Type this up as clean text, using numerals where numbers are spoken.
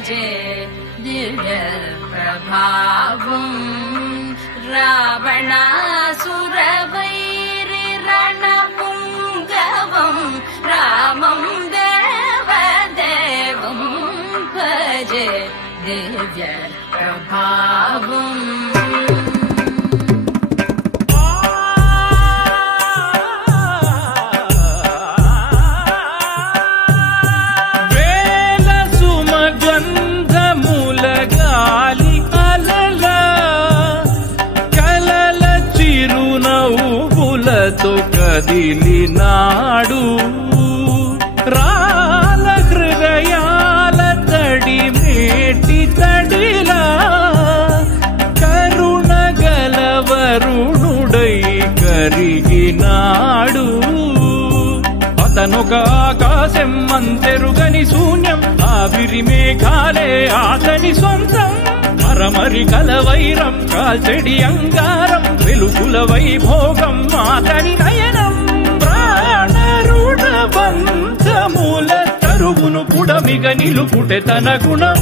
భజే దివ్య ప్రభావం రావణాసురవైరి రణపుంగవం రామం దేవదేవం భజే దివ్య ప్రభావం కదిలినాడు రాల హృదయాల తడి మేటి తడిలా కరుణ గలవరుణుడై కరిగినాడు అతనొక ఆకాశం అంతెరుగని శూన్యం ఆవిరి మేఘాలే అతని సొంతం మరమరి కలవైరం కాల్చెడి అంగారం వెలుగుల వైభోగం అతని నయనం ప్రాణరుణ బంధముల తరువును పుడమిగ నిలుపుటె తన గుణం